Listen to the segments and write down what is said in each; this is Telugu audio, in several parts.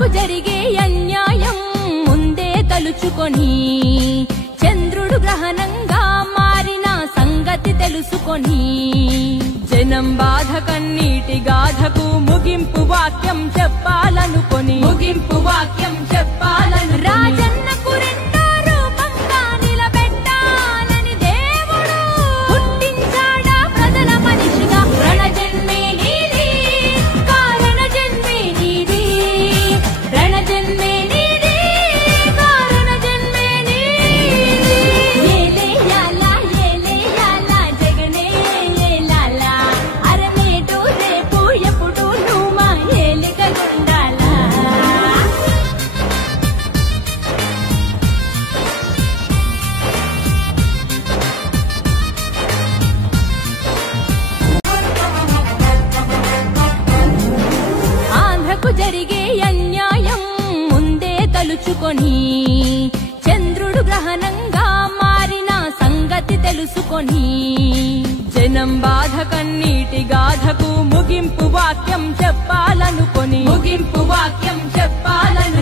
ఆంధ్రకు జరిగే అన్యాయం ముందే తలుచుకొని చంద్రుడు గ్రహణంగా మారిన సంగతి తెలుసుకొని జనం బాధ కన్నీటి గాథకు ముగింపు వాక్యం చెప్పాలనుకొని రాజన్నకు రెండో రూపంగా నిలబెట్టాలని దేవుడు పుట్టించాడా ప్రజల మనిషిగా. రణజన్మే నీది, కారణ జన్మే నీది, రణజన్మే నీది, కారణ జన్మే నీది. ఏలేయాలా ఏలేయాలా జగనే ఏలాలా, అరనేటు రేపు ఎప్పుడు నువ్వు మా ఏలికగుండాలా. ఆంధ్రకు జరిగే అన్యాయం ముందే తలుచుకొని చంద్రుడు గ్రహణంగా మారిన సంగతి తెలుసుకొని జనం బాధ కన్నీటి గాథకు ముగింపు వాక్యం చెప్పాలనుకొని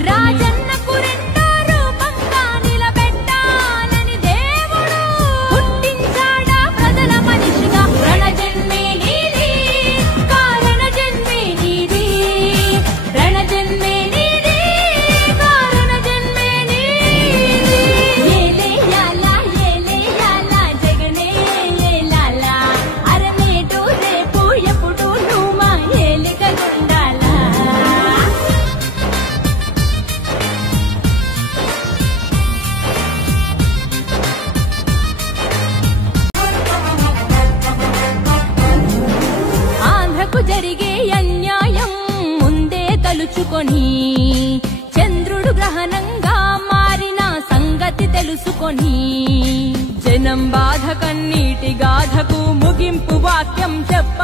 రాజన్నకు రెండో రూపంగా నిలబెట్టాలని దేవుడు పుట్టించాడా ప్రజల మనిషిగా. రణజన్మే నీది, కారణ జన్మే నీది, రణజన్మే నీది, కారణ జన్మే నీది. ఏలేయాలా ఏలేయాలా జగనే ఏలాలా, అరనేటు రేపు ఎప్పుడు నువ్వు మా ఏలికగుండాలా. ఆంధ్రకు జరిగే అన్యాయం ముందే తలుచుకొని చంద్రుడు గ్రహణంగా మారిన సంగతి తెలుసుకొని జనం బాధ కన్నీటి గాథకు ముగింపు వాక్యం చెప్పాలనుకొని